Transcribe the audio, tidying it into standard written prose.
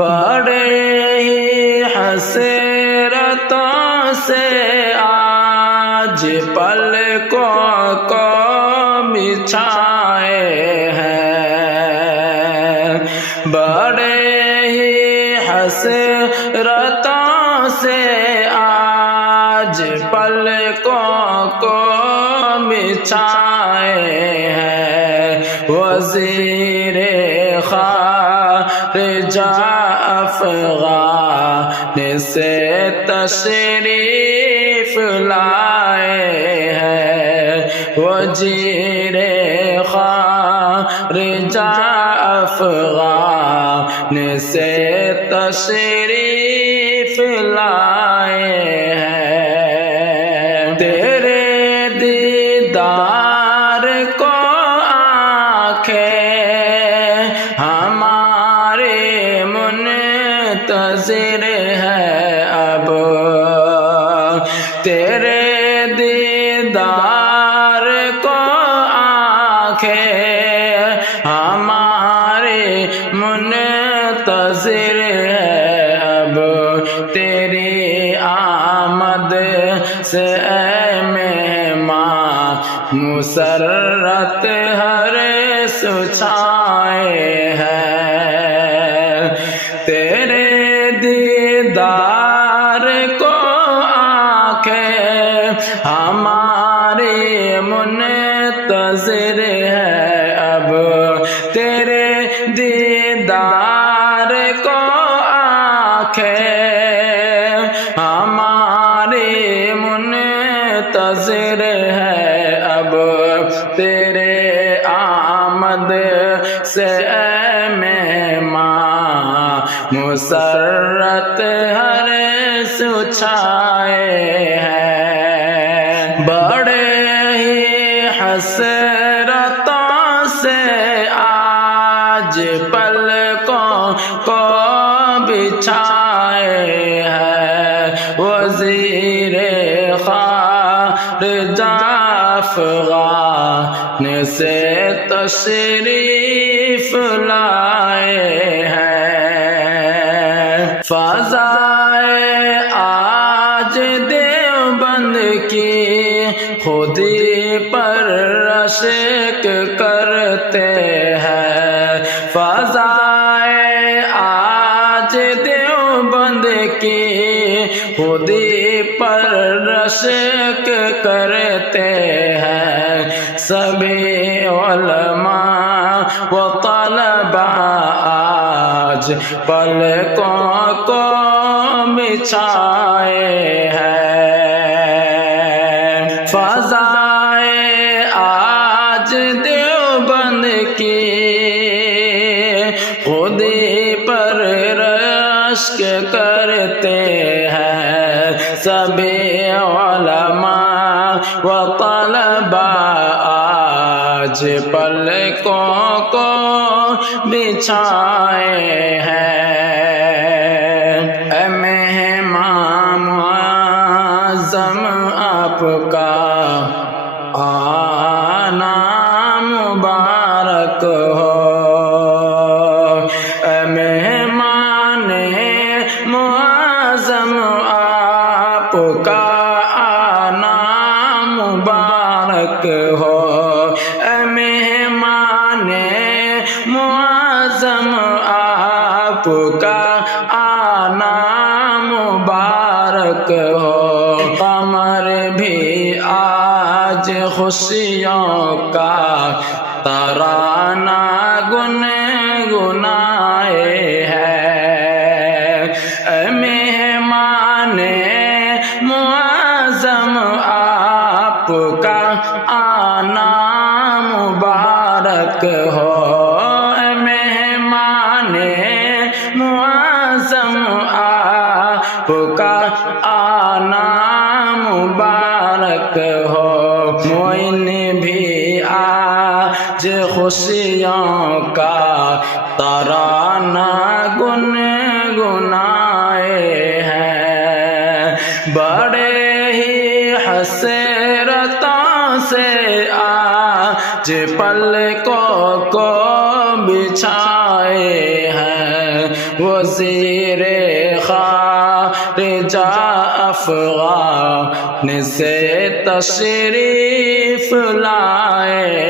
بڑے ہی حسرتوں سے آج پلکوں کو بچھائے ہیں، بڑے ہی حسرتوں سے آج پلکوں کو بچھائے ہیں، وزیر خارجہ افغان سے تشریف لائے ہیں، وزیر خارجہ افغان سے تشریف لائے ہیں، تیرے دیدار کو آنکھیں ہمارے منتظر ہے، اب تیرے دیدار کو آنکھیں ہمارے منتظر ہے، اب تیری آمد سے اے مہمان مسرت ہر سچائے ہیں، تیرے دیدار کو آنکھیں ہمارے منتظر ہے، اب تیرے دیدار کو آنکھیں ہمارے منتظر ہے، اب تیرے آمد سے اے مہمان مسرت ہر سچائے ہیں، بڑے ہی حسرتوں سے آج پلکوں کو بچھائے ہیں، وزیر خارجہ افغان سے تشریف لائے ہیں، فضائے آج دیوبند کی خودی پر رشک کرتے ہیں، فضائے آج دیوبند کی خودی پر رشک کرتے ہیں، سبھی علماء و طلباء آج پلکوں کو بچھائے ہیں، فضائے آج دیوبند کی خودی پر رشک کرتے ہیں، سبھی علماء و طلباء آج پلکوں کو بچھائے ہیں، اے مہمان معظم آپ کا آنا مبارک ہو، اے مہمان معظم آپ کا آنا مبارک ہو، اے مہمان معظم آپ کا آنا مبارک ہو، قمر بھی آج خوشیوں کا ترانہ گنگنائے ہے، اے مہمان معظم آپ کا آنا مبارک ہو، اے مہمان معظم آپ کا آنا مبارک ہو، معین بھی آج خوشیوں کا ترانہ گنگنائے ہیں، بڑے ہی حسرتوں سے آج پلکوں کو بچھائے ہیں، وہ وزیر خارجہ افغان سے تشریف لائے